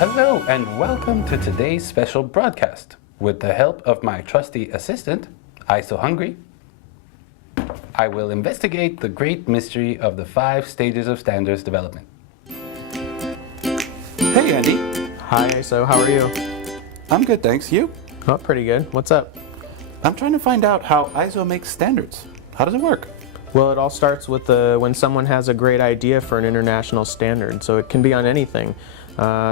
Hello and welcome to today's special broadcast. With the help of my trusty assistant, ISO Hungry, I will investigate the great mystery of the 5 stages of standards development. Hey Andy. Hi ISO, how are you? I'm good, thanks. You? Oh, pretty good. What's up? I'm trying to find out how ISO makes standards. How does it work? Well, it all starts with when someone has a great idea for an international standard. So it can be on anything.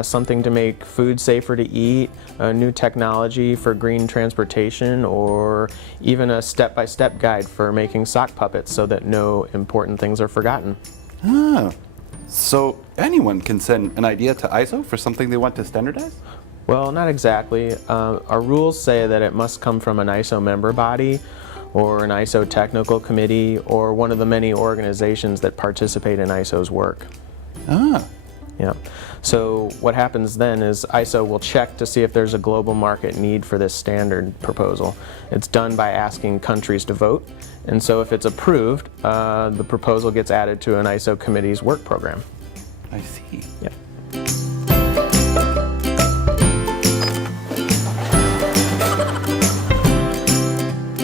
Something to make food safer to eat, a new technology for green transportation, or even a step-by-step guide for making sock puppets so that no important things are forgotten. Ah, so anyone can send an idea to ISO for something they want to standardize? Well, not exactly. Our rules say that it must come from an ISO member body, or an ISO technical committee, or one of the many organizations that participate in ISO's work. Ah. Yeah. So what happens then is ISO will check to see if there's a global market need for this standard proposal. It's done by asking countries to vote, and so if it's approved, the proposal gets added to an ISO committee's work program. I see. Yeah.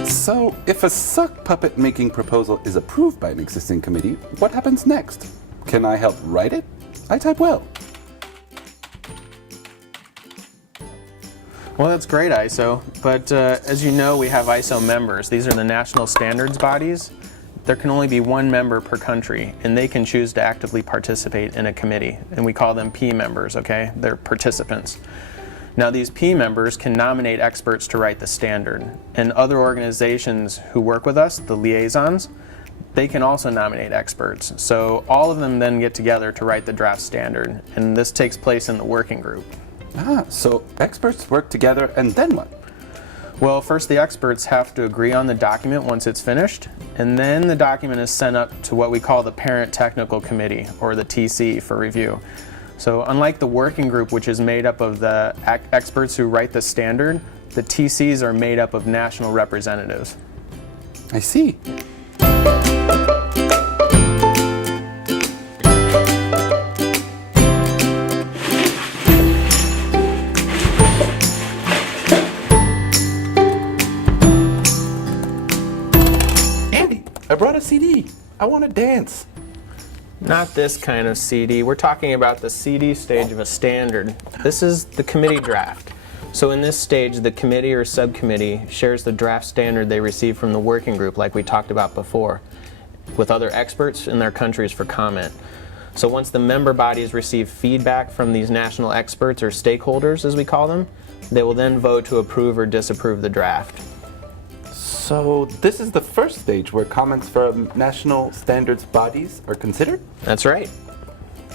So, if a sock puppet making proposal is approved by an existing committee, what happens next? Can I help write it? I type well. Well, that's great, ISO, but as you know, we have ISO members. These are the national standards bodies. There can only be one member per country, and they can choose to actively participate in a committee, and we call them P members, okay? They're participants. Now, these P members can nominate experts to write the standard, and other organizations who work with us, the liaisons, they can also nominate experts. So all of them then get together to write the draft standard, and this takes place in the working group. Ah, so experts work together and then what? Well, first the experts have to agree on the document once it's finished, and then the document is sent up to what we call the Parent Technical Committee, or the TC, for review. So unlike the working group, which is made up of the experts who write the standard, the TCs are made up of national representatives. I see. Andy, I brought a CD. I want to dance. Not this kind of CD. We're talking about the CD stage of a standard. This is the committee draft. So in this stage, the committee or subcommittee shares the draft standard they receive from the working group, like we talked about before, with other experts in their countries for comment. So once the member bodies receive feedback from these national experts, or stakeholders as we call them, they will then vote to approve or disapprove the draft. So this is the first stage where comments from national standards bodies are considered? That's right.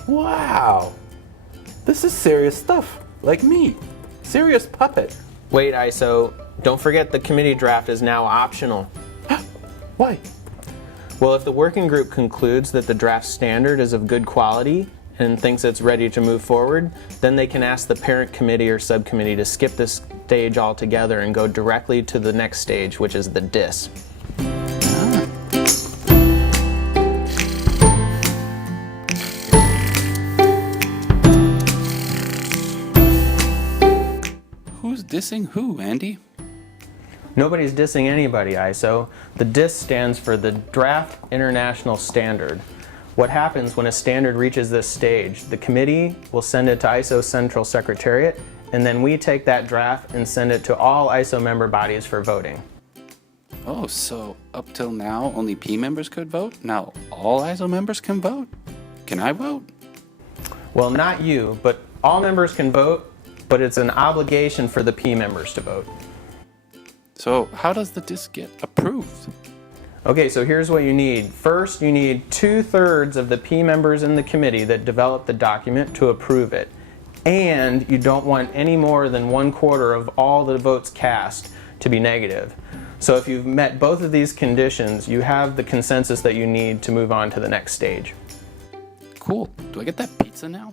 Wow. This is serious stuff. Like me. Serious puppet. Wait, ISO, don't forget the committee draft is now optional. Why? Well, if the working group concludes that the draft standard is of good quality and thinks it's ready to move forward, then they can ask the parent committee or subcommittee to skip this stage altogether and go directly to the next stage, which is the DIS. Who's dissing who, Andy? Nobody's dissing anybody, ISO. The DIS stands for the Draft International Standard. What happens when a standard reaches this stage? The committee will send it to ISO Central Secretariat, and then we take that draft and send it to all ISO member bodies for voting. Oh, so up till now only P members could vote? Now all ISO members can vote? Can I vote? Well, not you, but all members can vote, but it's an obligation for the P members to vote. So how does the DIS get approved? Okay, so here's what you need. First, you need 2/3 of the P members in the committee that developed the document to approve it. And you don't want any more than 1/4 of all the votes cast to be negative. So if you've met both of these conditions, you have the consensus that you need to move on to the next stage. Cool. Do I get that pizza now?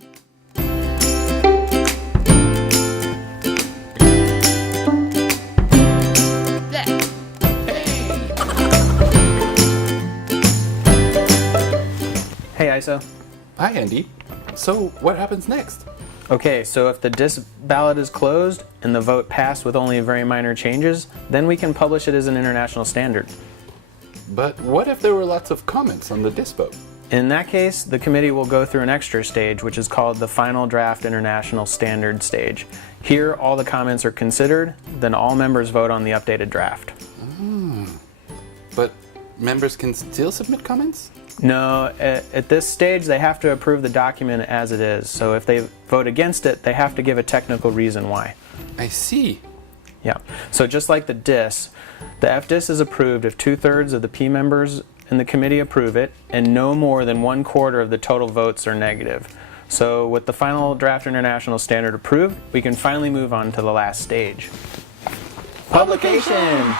Hey ISO. Hi, Andy. So what happens next? Okay, so if the DIS ballot is closed and the vote passed with only very minor changes, then we can publish it as an international standard. But what if there were lots of comments on the DIS vote? In that case, the committee will go through an extra stage, which is called the Final Draft International Standard stage. Here, all the comments are considered, then all members vote on the updated draft. But members can still submit comments? No, at this stage, they have to approve the document as it is. So if they vote against it, they have to give a technical reason why. I see. Yeah. So just like the DIS, the FDIS is approved if 2/3 of the P members in the committee approve it, and no more than 1/4 of the total votes are negative. So with the Final Draft International Standard approved, we can finally move on to the last stage. Publication!